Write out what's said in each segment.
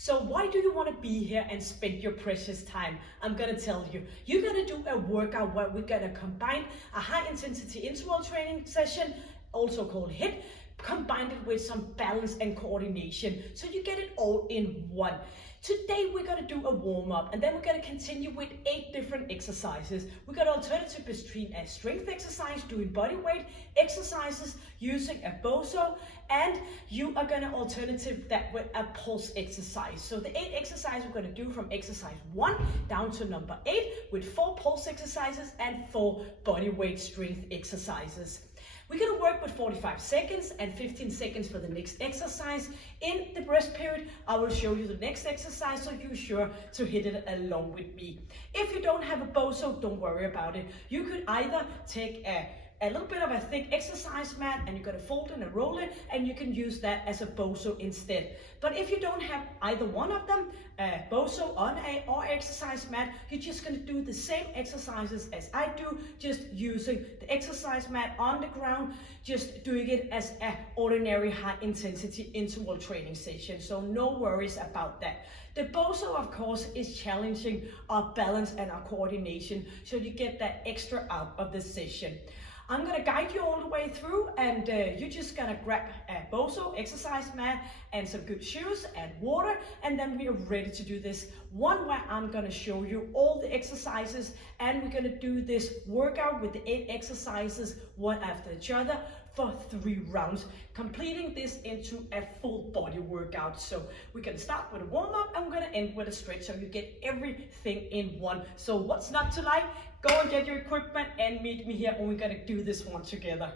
So why do you want to be here and spend your precious time? I'm going to tell you. You're going to do a workout where we're going to combine a high intensity interval training session, also called HIIT, combined it with some balance and coordination. So you get it all in one. Today we're going to do a warm-up, and then we're going to continue with 8 different exercises. We've got alternative between a strength exercise, doing body weight exercises using a BOSU, and you are going to alternative that with a pulse exercise. So the 8 exercises we're going to do from exercise 1 down to number 8 with 4 pulse exercises and 4 body weight strength exercises. We're going to work with 45 seconds and 15 seconds for the next exercise. In the rest period, I will show you the next exercise, so you're sure to hit it along with me. If you don't have a BOSU, don't worry about it. You could either take a little bit of a thick exercise mat and you're going to fold it and roll it, and you can use that as a BOSU instead. But if you don't have either one of them, a BOSU or exercise mat, you're just going to do the same exercises as I do, just using the exercise mat on the ground, just doing it as an ordinary high intensity interval training session. So no worries about that. The BOSU, of course, is challenging our balance and our coordination, so you get that extra out of the session. I'm going to guide you all the way through, and you're just going to grab a BOSU exercise mat and some good shoes and water, and then we are ready to do this one where I'm going to show you all the exercises, and we're going to do this workout with the 8 exercises one after each other for 3 rounds, completing this into a full body workout. So we're going to start with a warm-up and we're going to end with a stretch, so you get everything in one. So what's not to like? Go and get your equipment and meet me here when we're going to do this one together.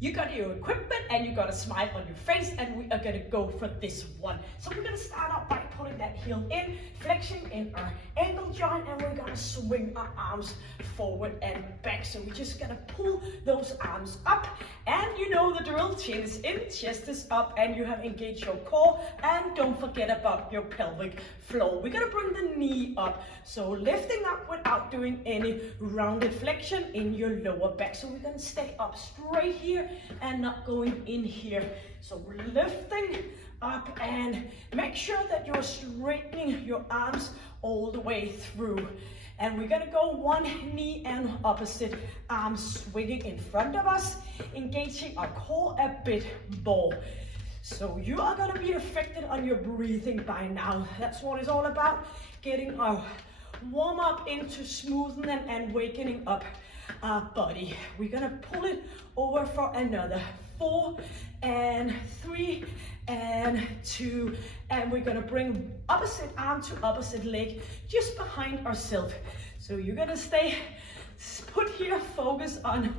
You got your equipment and you got a smile on your face, and we are going to go for this one. So we're going to start out by pulling that heel in, flexing in our ankle joint, and we're going to swing our arms forward and back. So we're just going to pull those arms up, and you know the drill. Chin is in, chest is up, and you have engaged your core, and don't forget about your pelvic floor. We're going to bring the knee up, so lifting up without doing any rounded flexion in your lower back. So we're going to stay up straight here and not going in here. So we're lifting up, and make sure that you're straightening your arms all the way through. And we're going to go one knee and opposite arm swinging in front of us, engaging our core a bit more. So you are going to be affected on your breathing by now. That's what it's all about, getting our warm up into smoothening and wakening up our body. We're going to pull it over for another 4 and 3 and 2, and we're going to bring opposite arm to opposite leg just behind ourselves. So you're going to stay put here, focus on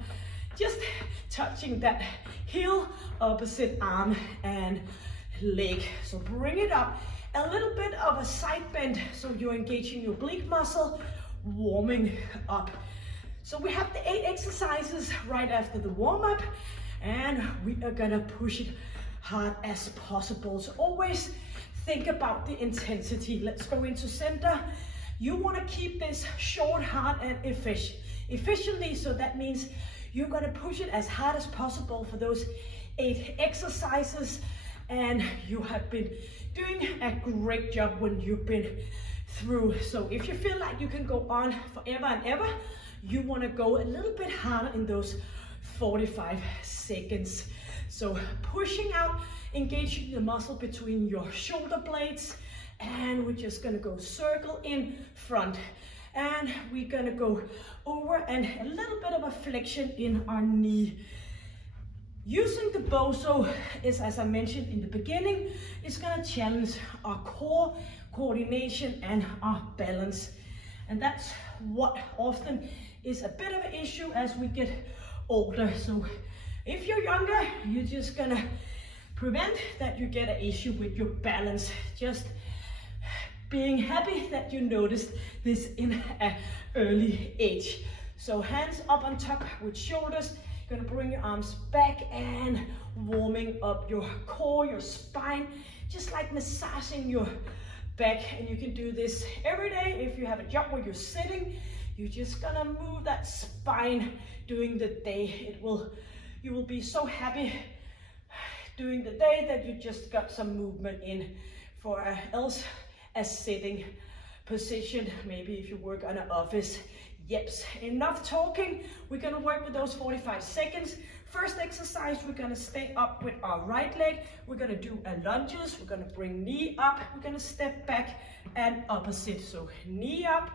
just touching that heel, opposite arm and leg. So bring it up, a little bit of a side bend, so you're engaging your oblique muscle, warming up. So we have the 8 exercises right after the warm-up, and we are gonna push it hard as possible. So always think about the intensity. Let's go into center. You wanna keep this short, hard, and efficiently, so that means you're gonna push it as hard as possible for those 8 exercises, and you have been doing a great job when you've been through. So if you feel like you can go on forever and ever, you want to go a little bit harder in those 45 seconds. So pushing out, engaging the muscle between your shoulder blades, and we're just going to go circle in front, and we're going to go over and a little bit of a flexion in our knee. Using the BOSU is, as I mentioned in the beginning, it's going to challenge our core, coordination, and our balance. And that's what often is a bit of an issue as we get older. So if you're younger, you're just going to prevent that you get an issue with your balance. Just being happy that you noticed this in an early age. So hands up on top with shoulders. Gonna bring your arms back and warming up your core, your spine, just like massaging your back. And you can do this every day. If you have a job where you're sitting, you're just gonna move that spine during the day. It will You will be so happy during the day that you just got some movement in for else a sitting position. Maybe if you work on an office. Yeps, enough talking. We're gonna work with those 45 seconds. First exercise, we're gonna stay up with our right leg. We're gonna do a lunges. We're gonna bring knee up. We're gonna step back and opposite. So knee up,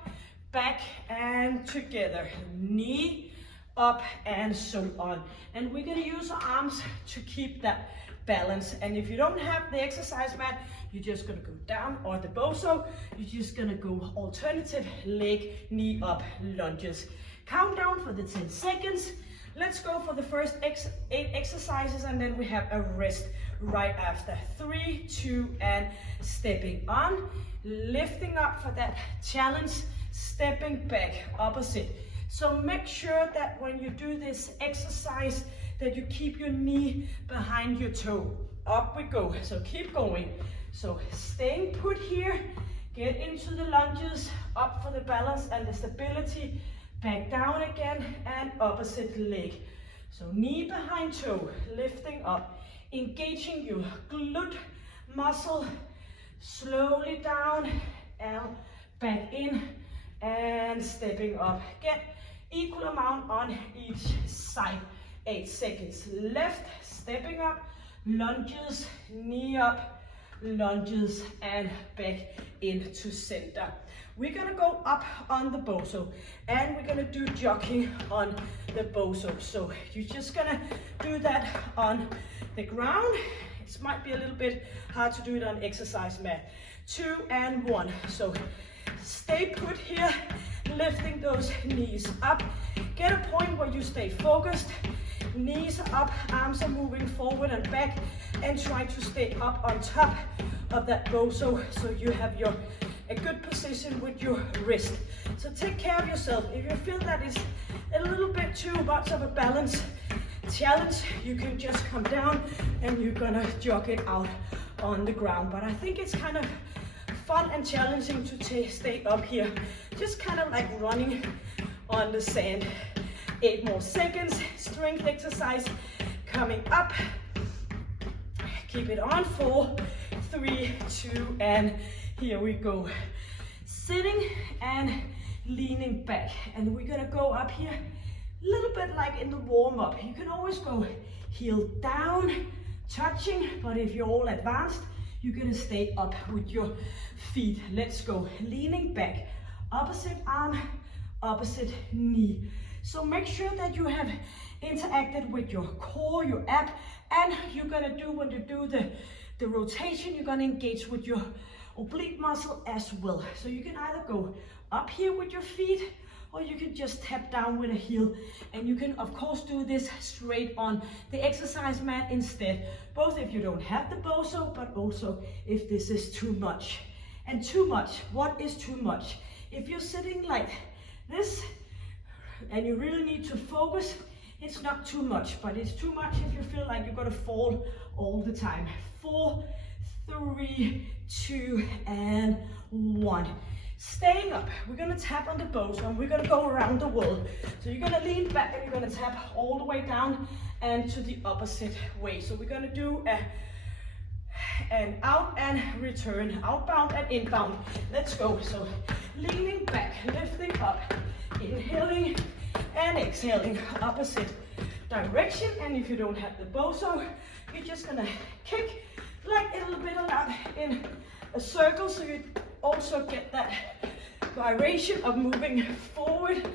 back and together. Knee up and so on. And we're gonna use our arms to keep that balance. And if you don't have the exercise mat, you're just gonna go down, or the BOSU, you're just gonna go alternative leg, knee up, lunges. Countdown for the 10 seconds. Let's go for the first 8 exercises, and then we have a rest right after. 3, 2, and stepping on, lifting up for that challenge, stepping back, opposite. So make sure that when you do this exercise, that you keep your knee behind your toe. Up we go, so keep going. So staying put here, get into the lunges, up for the balance and the stability, back down again, and opposite leg. So knee behind toe, lifting up, engaging your glute muscle, slowly down, and back in, and stepping up. Get equal amount on each side. 8 seconds left, stepping up, lunges, knee up, lunges, and back into center. We're gonna go up on the BOSU, and we're gonna do jogging on the BOSU. So you're just gonna do that on the ground. It might be a little bit hard to do it on exercise mat. 2 and 1. So stay put here, lifting those knees up. Get a point where you stay focused. Knees up, arms are moving forward and back, and try to stay up on top of that BOSU so you have a good position with your wrist. So take care of yourself. If you feel that is a little bit too much of a balance challenge, you can just come down and you're gonna jog it out on the ground. But I think it's kind of fun and challenging to stay up here, just kind of like running on the sand. 8 more seconds, strength exercise coming up. Keep it on. 4, 3, 2, and here we go. Sitting and leaning back. And we're gonna go up here a little bit like in the warm up. You can always go heel down, touching, but if you're all advanced, you're gonna stay up with your feet. Let's go. Leaning back, opposite arm, opposite knee. So make sure that you have interacted with your core, your ab, and you're gonna do, when you do the rotation, you're gonna engage with your oblique muscle as well. So you can either go up here with your feet, or you can just tap down with a heel. And you can of course do this straight on the exercise mat instead, both if you don't have the BOSU, but also if this is too much. And too much, what is too much? If you're sitting like this, and you really need to focus, it's not too much, but it's too much if you feel like you're gonna fall all the time. 4, 3, 2, and 1. Staying up, we're gonna tap on the BOSU, and we're gonna go around the world. So you're gonna lean back and you're gonna tap all the way down and to the opposite way. So we're gonna do an out and return, outbound and inbound. Let's go. So leaning back, lifting up, inhaling and exhaling, opposite direction. And if you don't have the BOSU, you're just gonna kick like a little bit of that in a circle, so you also get that vibration of moving forward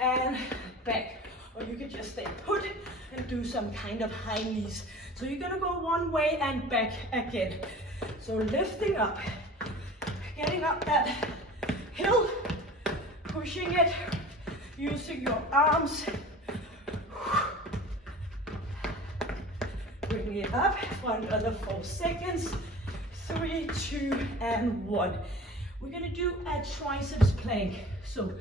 and back. Or you can just stay put and do some kind of high knees. So you're gonna go one way and back again. So lifting up, getting up that hill, pushing it, using your arms. Bring it up for another 4 seconds. 3, 2, and 1. We're gonna do a triceps plank. So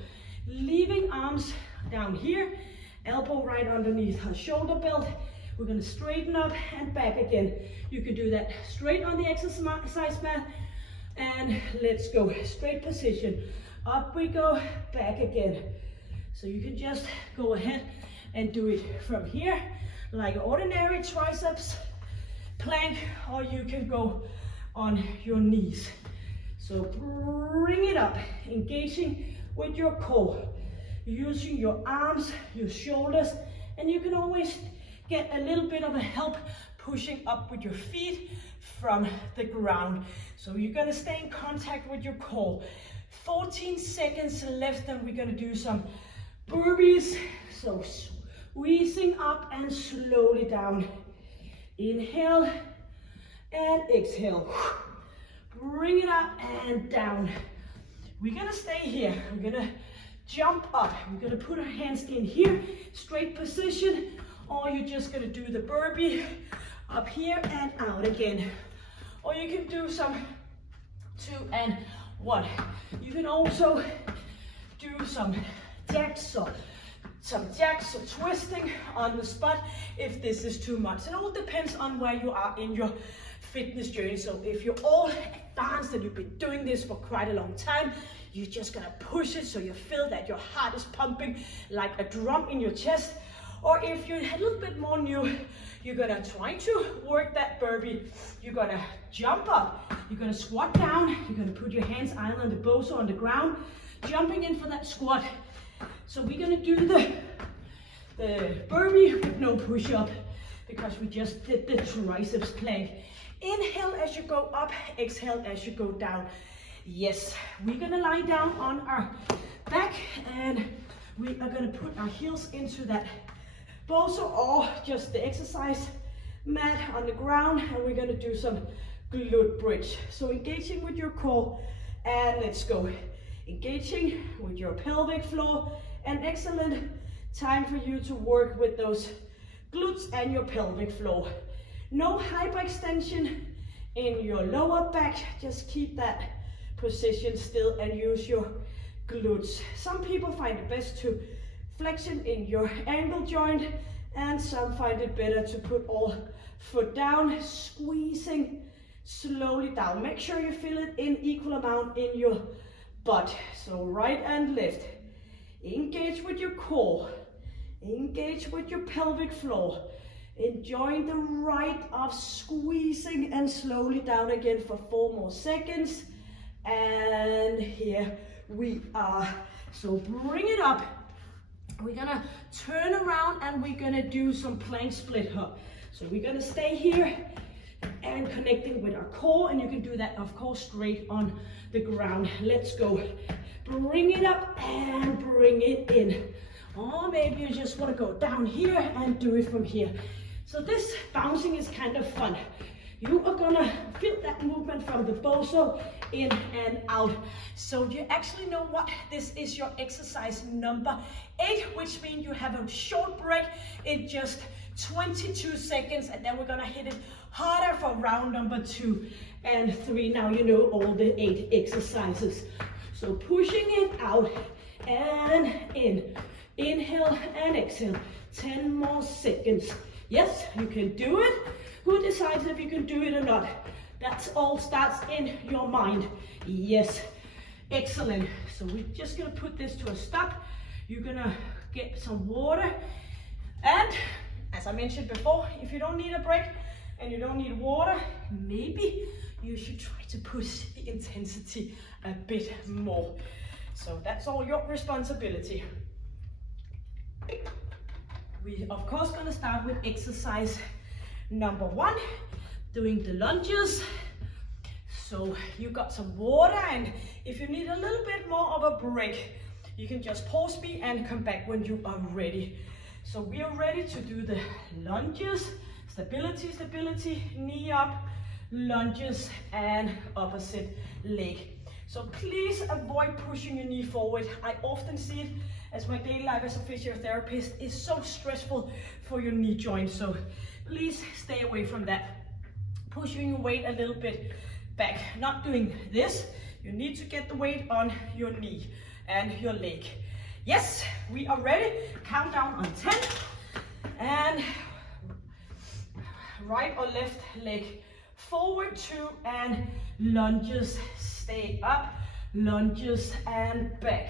leaving arms down here, elbow right underneath our shoulder belt. We're gonna straighten up and back again. You can do that straight on the exercise mat. And let's go, straight position. Up we go, back again. So you can just go ahead and do it from here. like ordinary triceps plank, or you can go on your knees. So bring it up, engaging with your core, using your arms, your shoulders, and you can always get a little bit of a help pushing up with your feet from the ground. So you're gonna stay in contact with your core. 14 seconds left, and we're gonna do some burpees. So squeezing up and slowly down. Inhale and exhale. Bring it up and down. We're gonna stay here. We're gonna jump up. We're gonna put our hands in here, straight position, or you're just gonna do the burpee up here and out again. Or you can do some 2 and 1. You can also do some jacks or twisting on the spot if this is too much. It all depends on where you are in your fitness journey. So if you're all advanced and you've been doing this for quite a long time, you're just gonna push it so you feel that your heart is pumping like a drum in your chest. Or if you're a little bit more new, you're gonna try to work that burpee. You're gonna jump up, you're gonna squat down, you're gonna put your hands either on the BOSU on the ground, jumping in for that squat. So we're gonna do the burpee with no push-up because we just did the triceps plank. Inhale as you go up, exhale as you go down. Yes, we're gonna lie down on our back and we are gonna put our heels into that BOSU or just the exercise mat on the ground, and we're gonna do some glute bridge. So engaging with your core, and let's go. Engaging with your pelvic floor, and excellent time for you to work with those glutes and your pelvic floor. No hyperextension in your lower back, just keep that position still and use your glutes. Some people find it best to flexion in your ankle joint, and some find it better to put all foot down, squeezing slowly down. Make sure you feel it in equal amount in your butt. So right and left. Engage with your core. Engage with your pelvic floor. Enjoying the ride of squeezing and slowly down again for 4 more seconds. And here we are. So bring it up. We're gonna turn around and we're gonna do some plank split hop. So we're gonna stay here and connecting with our core, and you can do that of course straight on the ground. Let's go. Bring it up and bring it in. Or maybe you just want to go down here and do it from here. So this bouncing is kind of fun. You are gonna feel that movement from the BOSU in and out. So you actually know what? This is your exercise number 8, which means you have a short break in just 22 seconds, and then we're gonna hit it harder for round number 2 and 3. Now you know all the 8 exercises. So pushing it out and in. Inhale and exhale. 10 more seconds. Yes, you can do it. Who decides if you can do it or not? That all starts in your mind. Yes, excellent. So we're just gonna put this to a stop. You're gonna get some water. And as I mentioned before, if you don't need a break and you don't need water, maybe you should try to push the intensity a bit more. So that's all your responsibility. We of course gonna start with exercise number 1, doing the lunges. So you got some water, and if you need a little bit more of a break, you can just pause me and come back when you are ready. So we are ready to do the lunges. Stability, stability, knee up, lunges, and opposite leg. So please avoid pushing your knee forward. I often see it as my daily life as a physiotherapist is so stressful for your knee joint. So please stay away from that. Pushing your weight a little bit back. Not doing this. You need to get the weight on your knee and your leg. Yes, we are ready. Countdown on 10. And right or left leg forward 2 and lunges. Stay up. Lunges and back.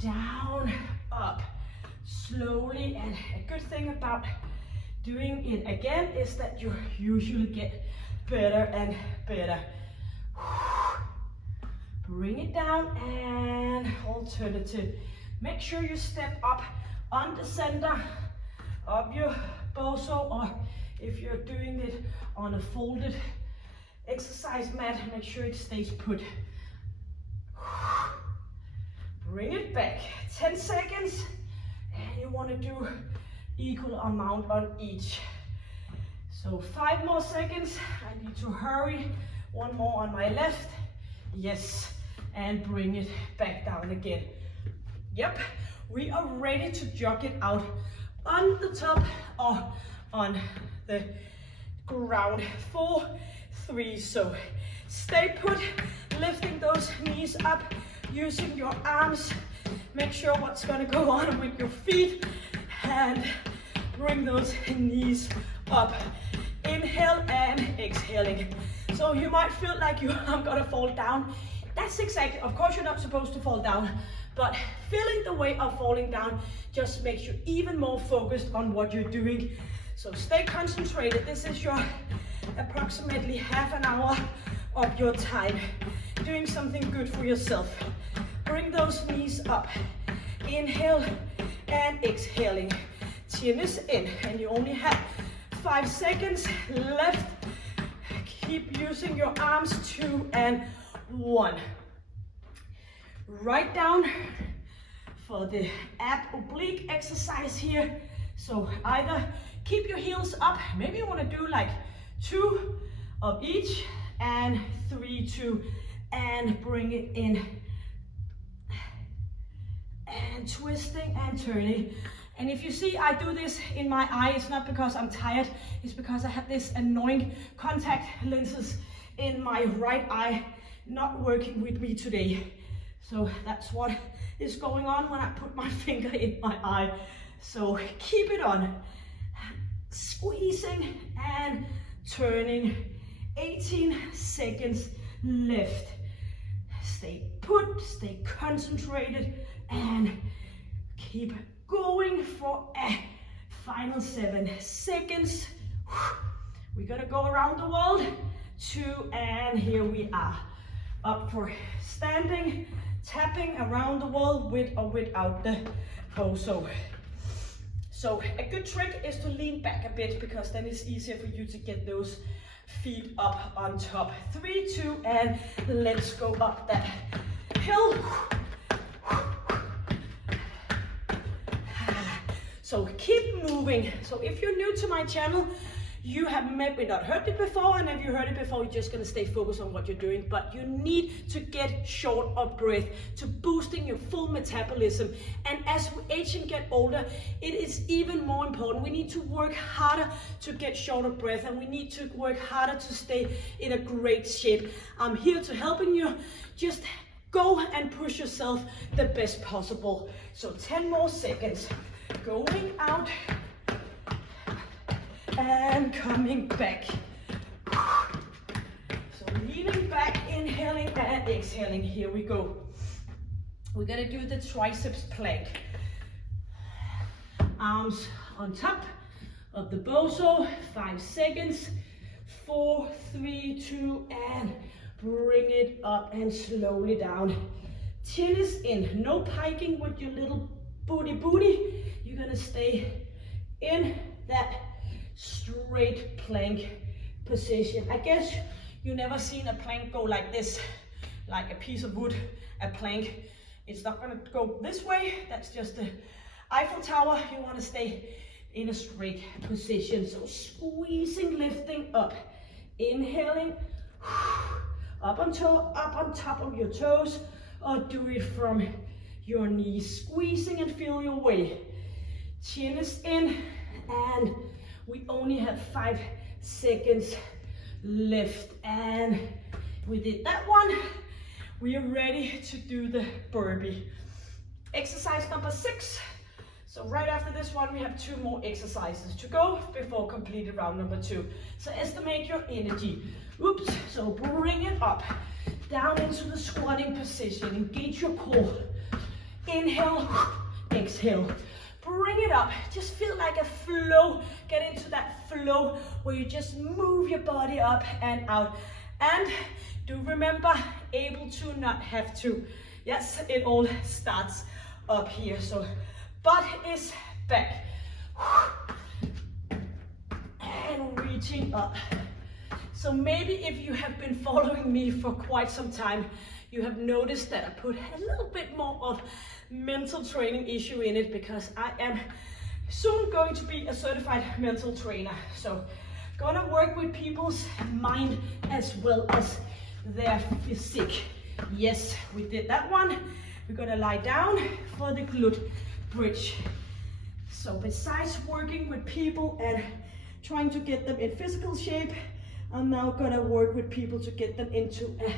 Down, up, slowly. And a good thing about doing it again is that you usually get better and better. Bring it down and alternative. Make sure you step up on the center of your BOSU, or if you're doing it on a folded exercise mat, make sure it stays put. Bring it back, 10 seconds, and you want to do equal amount on each. So 5 more seconds, I need to hurry. 1 more on my left, yes, and bring it back down again. Yep, we are ready to jog it out on the top or on the ground. 4, 3, so stay put, lifting those knees up, using your arms. Make sure what's gonna go on with your feet, and bring those knees up. Inhale and exhaling. So you might feel like I'm gonna fall down. That's exactly, of course you're not supposed to fall down, but feeling the weight of falling down just makes you even more focused on what you're doing. So stay concentrated. This is your approximately half an hour of your time doing something good for yourself. Bring those knees up. Inhale and exhaling. Chin is in, and you only have 5 seconds left. Keep using your arms. 2 and 1. Right down for the ab oblique exercise here. So either keep your heels up, maybe you want to do like 2 of each, and 3, 2, and bring it in, and twisting and turning. And if you see I do this in my eye, it's not because I'm tired, it's because I have this annoying contact lenses in my right eye not working with me today. So that's what is going on when I put my finger in my eye. So keep it on. Squeezing and turning. 18 seconds left. Stay put, stay concentrated, and keep going for a final 7 seconds. We're gonna go around the world. 2, and here we are. Up for standing, tapping around the wall with or without the BOSU. So a good trick is to lean back a bit, because then it's easier for you to get those feet up on top. 3, 2, and let's go up that hill. So keep moving. So if you're new to my channel, you have maybe not heard it before, and if you heard it before, you're just gonna stay focused on what you're doing, but you need to get short of breath to boosting your full metabolism. And as we age and get older, it is even more important. We need to work harder to get short of breath, and we need to work harder to stay in a great shape. I'm here to helping you. Just go and push yourself the best possible. So 10 more seconds. Going out and coming back. So leaning back, inhaling and exhaling. Here we go. We're gonna do the triceps plank. Arms on top of the BOSU. 5 seconds. 4, 3, 2, and bring it up and slowly down. Chin is in. No piking with your little booty. You're gonna stay in that straight plank position. I guess you've never seen a plank go like this, like a piece of wood, a plank. It's not gonna go this way. That's just the Eiffel Tower. You wanna stay in a straight position. So squeezing, lifting up, inhaling, up on top of your toes, or do it from your knees. Squeezing and feel your way. Chin is in, and we only have 5 seconds left, and we did that one. We are ready to do the burpee. Exercise number 6. So right after this one, we have 2 more exercises to go before completing round number 2. So estimate your energy. Oops, so bring it up, down into the squatting position. Engage your core. Inhale, exhale. bring it up. Just feel like a flow. Get into that flow where you just move your body up and out. And do remember, able to, not have to. Yes, it all starts up here. So butt is back. And reaching up. So maybe if you have been following me for quite some time, you have noticed that I put a little bit more of mental training issue in it, because I am soon going to be a certified mental trainer. So gonna work with people's mind as well as their physique. Yes, we did that one. We're gonna lie down for the glute bridge. So besides working with people and trying to get them in physical shape, I'm now gonna work with people to get them into a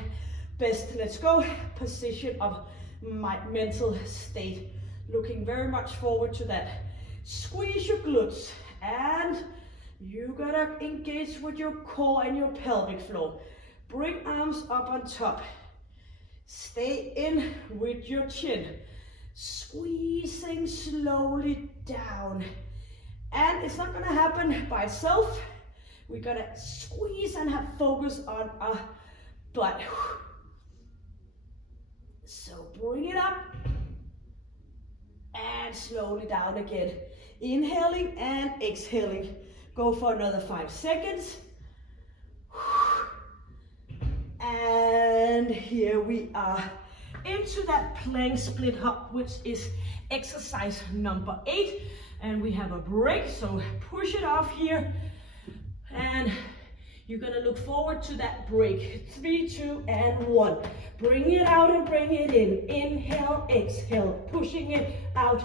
best, let's go, position of my mental state. Looking very much forward to that. Squeeze your glutes, and you gotta engage with your core and your pelvic floor. Bring arms up on top. Stay in with your chin. Squeezing slowly down. And it's not gonna happen by itself. We're gonna squeeze and have focus on our butt. So bring it up and slowly down again. Inhaling and exhaling. Go for another 5 seconds. And here we are into that plank split hop, which is exercise number 8. And we have a break, so push it off here. And you're gonna look forward to that break. 3, 2, and 1. Bring it out and bring it in. Inhale, exhale, pushing it out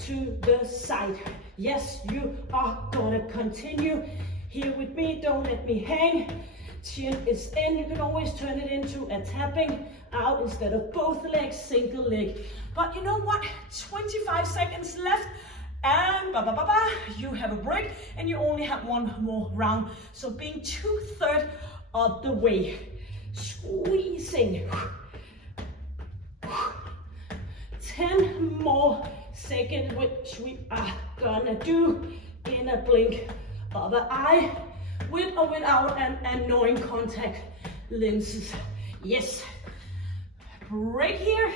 to the side. Yes, you are gonna continue here with me. Don't let me hang. Chin is in. You can always turn it into a tapping out instead of both legs, single leg. But you know what? 25 seconds left. And you have a break, and you only have one more round. So being 2/3 of the way, squeezing. 10 more seconds, which we are gonna do in a blink of an eye, with or without an annoying contact lenses. Yes, break here,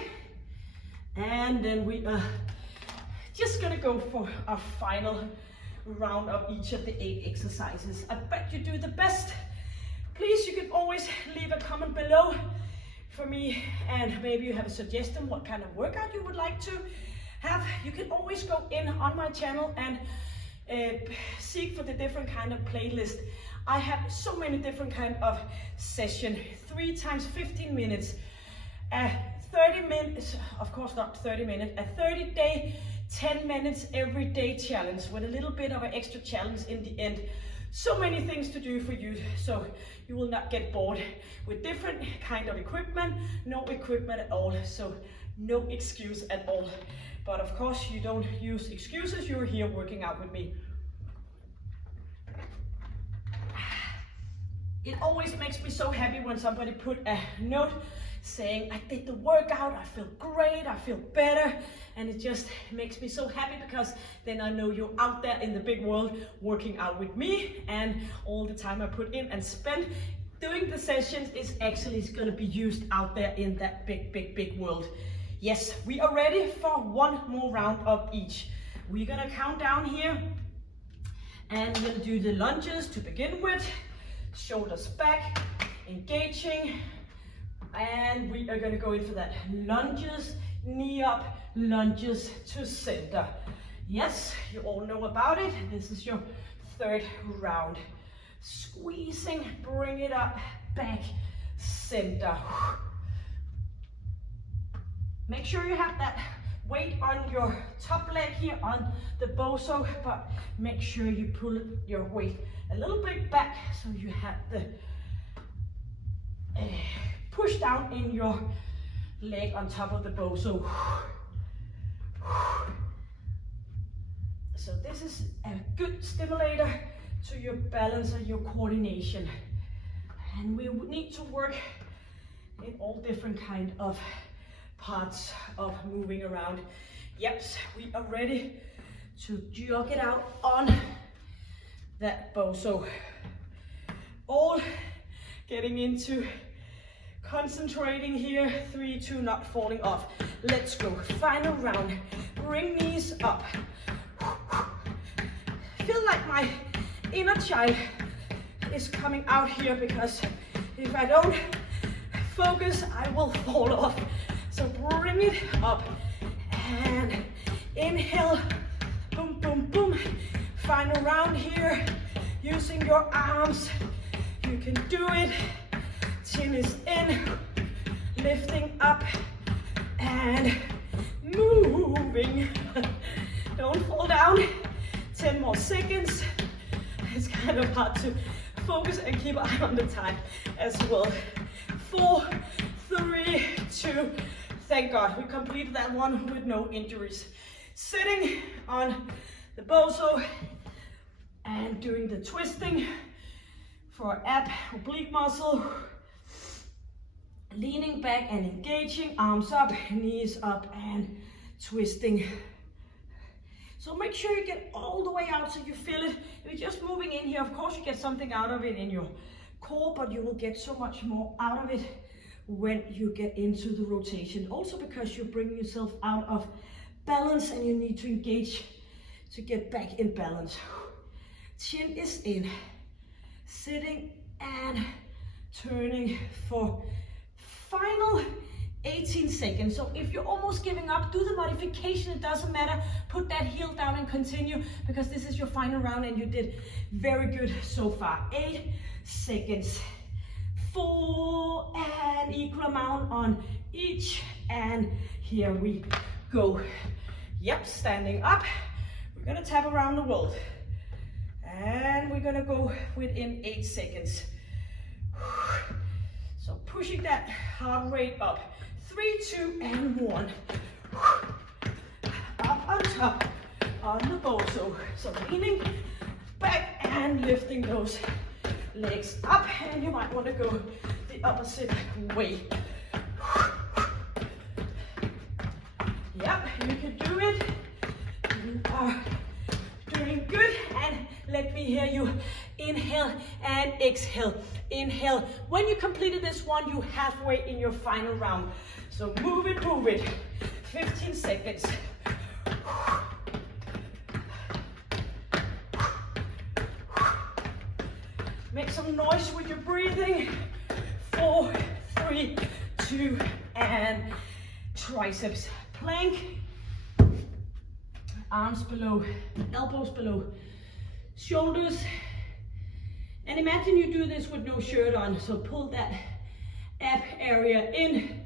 and then we are just gonna go for our final round of each of the 8 exercises. I bet you do the best. Please, you can always leave a comment below for me, and maybe you have a suggestion what kind of workout you would like to have. You can always go in on my channel and seek for the different kind of playlist. I have so many different kind of session, 3 times 15 minutes, 30 minutes, of course not 30 minutes, a 30-day 10 minutes every day challenge with a little bit of an extra challenge in the end. So many things to do for you, so you will not get bored with different kind of equipment, no equipment at all, so no excuse at all. But of course you don't use excuses, you're here working out with me. It always makes me so happy when somebody put a note saying, I did the workout, I feel great, I feel better. And it just makes me so happy, because then I know you're out there in the big world working out with me, and all the time I put in and spend doing the sessions is actually going to be used out there in that big world. Yes, we are ready for one more round of each. We're going to count down here, and we're going to do the lunges to begin with. Shoulders back, engaging, and we are going to go in for that lunges, knee up, lunges to center. Yes, you all know about it. This is your 3rd round. Squeezing, bring it up, back, center. Make sure you have that weight on your top leg here on the BOSU, but make sure you pull your weight a little bit back so you have the push down in your leg on top of the BOSU. So this is a good stimulator to your balance and your coordination. And we need to work in all different kind of parts of moving around. Yep, we are ready to jog it out on that BOSU. All getting into concentrating here. 3, 2, not falling off. Let's go. Final round. Bring knees up. Feel like my inner child is coming out here, because if I don't focus, I will fall off. So bring it up and inhale. Boom, boom, boom. Final round here. Using your arms. You can do it. Chin is in. Lifting up and moving. Don't fall down. 10 more seconds. It's kind of hard to focus and keep an eye on the time as well. 4, 3, 2. Thank God we completed that one with no injuries. Sitting on the BOSU and doing the twisting for ab oblique muscle. Leaning back and engaging, arms up, knees up, and twisting. So make sure you get all the way out so you feel it. If you're just moving in here, of course you get something out of it in your core, but you will get so much more out of it when you get into the rotation. Also because you bring yourself out of balance and you need to engage to get back in balance. Chin is in. Sitting and turning for final 18 seconds. So if you're almost giving up, do the modification, it doesn't matter. Put that heel down and continue, because this is your final round and you did very good so far. 8 seconds. 4 and equal amount on each, and here we go. Yep, standing up. We're gonna tap around the world. And we're gonna go within 8 seconds. So pushing that heart rate up. 3, 2, and 1. Up on top on the BOSU. So leaning back and lifting those legs up. And you might want to go the opposite way. Yep, you can do it. You are doing good. And let me hear you inhale and exhale. Inhale. When you completed this one, you're halfway in your final round. So move it, move it. 15 seconds. Make some noise with your breathing. 4, 3, 2, and triceps plank. Arms below, elbows below shoulders. And imagine you do this with no shirt on. So pull that ab area in,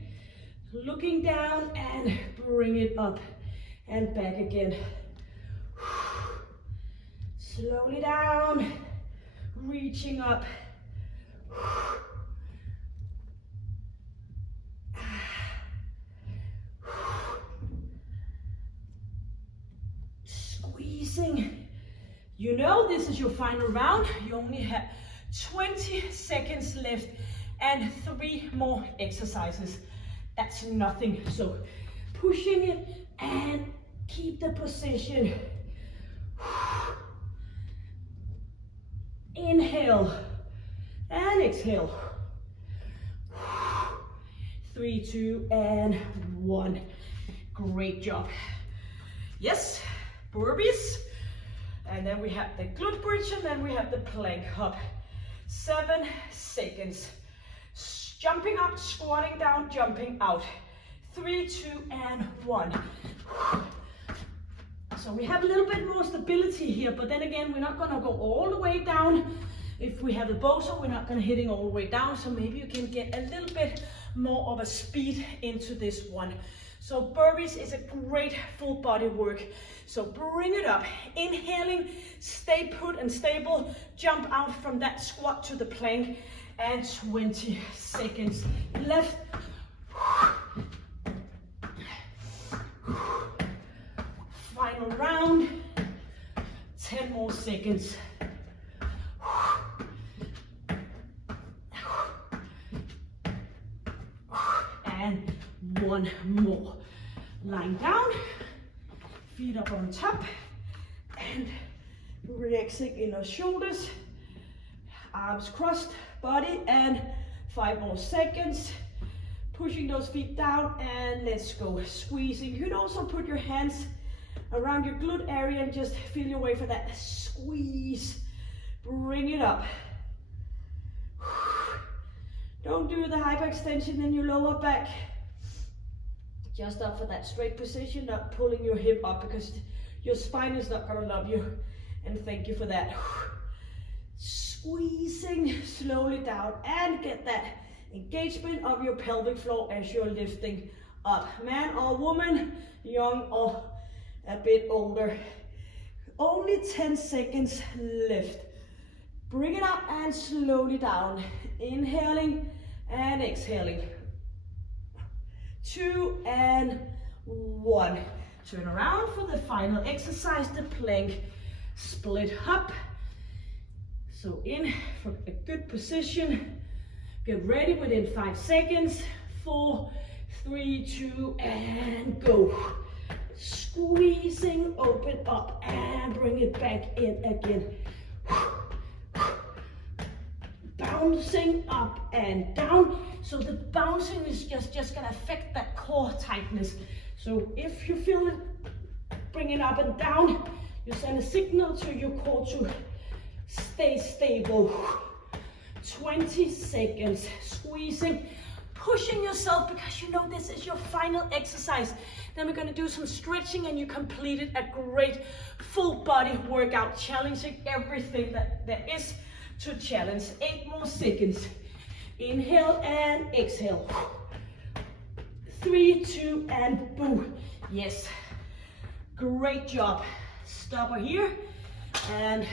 looking down, and bring it up and back again. Slowly down, reaching up. Squeezing. You know this is your final round. You only have 20 seconds left and 3 more exercises. That's nothing. So pushing it and keep the position. Inhale and exhale. 3, 2, and 1. Great job. Yes, burpees. And then we have the glute bridge, and then we have the plank hop. 7 seconds. Jumping up, squatting down, jumping out. 3, 2, and 1. So we have a little bit more stability here, but then again, we're not gonna go all the way down. If we have the BOSU, we're not gonna hitting all the way down, so maybe you can get a little bit more of a speed into this one. So burpees is a great full body work. So bring it up, inhaling, stay put and stable, jump out from that squat to the plank, and 20 seconds left. Final round, 10 more seconds. And 1 more. Lying down, feet up on top, and relaxing inner shoulders, arms crossed, body, and 5 more seconds. Pushing those feet down, and let's go. Squeezing. You can also put your hands around your glute area and just feel your way for that squeeze. Bring it up. Don't do the hyperextension in your lower back. Just up for that straight position, not pulling your hip up, because your spine is not gonna love you. And thank you for that. Squeezing slowly down, and get that engagement of your pelvic floor as you're lifting up. Man or woman, young or a bit older. Only 10 seconds left. Bring it up and slowly down. Inhaling and exhaling. 2 and 1. Turn around for the final exercise, the plank split up. So in for a good position. Get ready within 5 seconds. 4, 3, 2, and go. Squeezing, open up, and bring it back in again. Bouncing up and down. So the bouncing is just gonna affect that core tightness. So if you feel it, bring it up and down. You send a signal to your core to stay stable. 20 seconds, squeezing, pushing yourself, because you know this is your final exercise. Then we're gonna do some stretching, and you completed a great full body workout, challenging everything that there is to challenge. 8 more seconds. Inhale and exhale. 3, 2, and boom. Yes, great job. Stop here and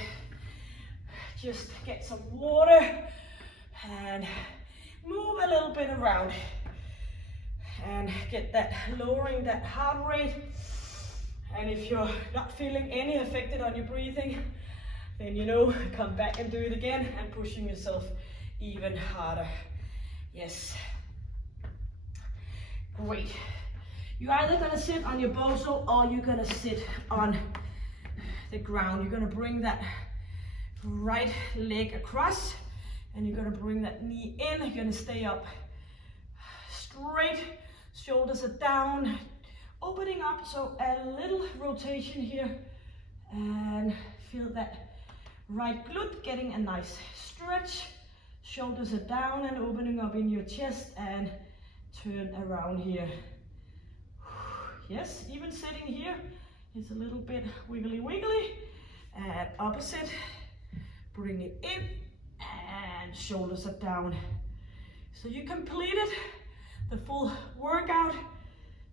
just get some water and move a little bit around and get that, lowering that heart rate. And if you're not feeling any affected on your breathing, then you know, come back and do it again, and pushing yourself even harder. Yes, great. You're either gonna sit on your BOSU or you're gonna sit on the ground. You're gonna bring that right leg across, and you're gonna bring that knee in. You're gonna stay up straight, shoulders are down, opening up. So a little rotation here, and feel that right glute getting a nice stretch. Shoulders are down and opening up in your chest, and turn around here. Yes, even sitting here is a little bit wiggly wiggly. And opposite, bring it in, and shoulders are down. So you completed the full workout.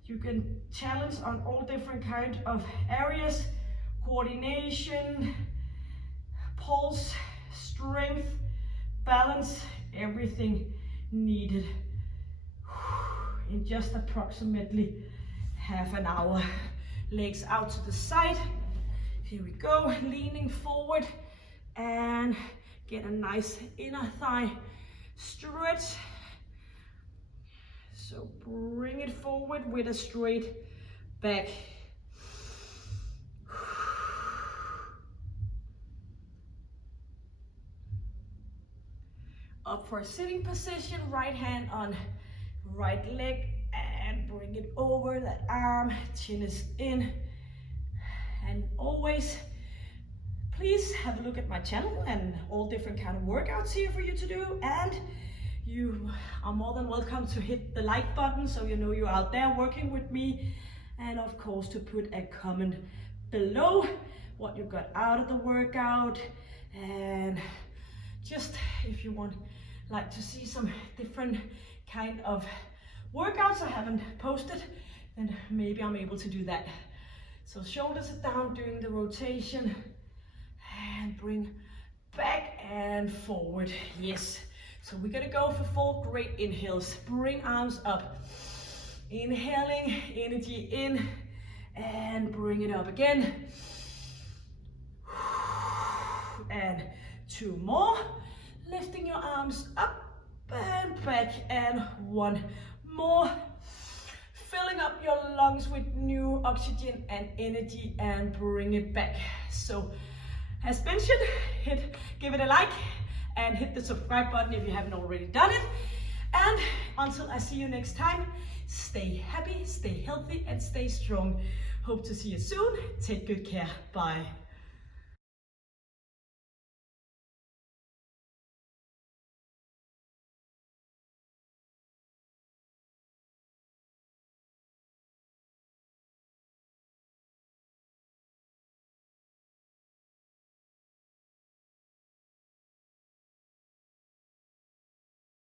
You can challenge on all different kinds of areas: coordination, pulse, strength, balance, everything needed in just approximately half an hour. Legs out to the side. Here we go, leaning forward, and get a nice inner thigh stretch. So bring it forward with a straight back. Up for a sitting position, right hand on right leg, and bring it over that arm, chin is in. And always, please have a look at my channel and all different kind of workouts here for you to do. And you are more than welcome to hit the like button so you know you're out there working with me. And of course, to put a comment below what you got out of the workout. And just if you want like to see some different kind of workouts I haven't posted, then maybe I'm able to do that. So shoulders are down during the rotation, and bring back and forward. Yes. So we're gonna go for 4 great inhales. Bring arms up. Inhaling, energy in, and bring it up again. And 2 more. Lifting your arms up and back, and 1 more. filling up your lungs with new oxygen and energy and bring it back. So as mentioned, give it a like and hit the subscribe button if you haven't already done it. And until I see you next time, stay happy, stay healthy, and stay strong. Hope to see you soon. Take good care. Bye.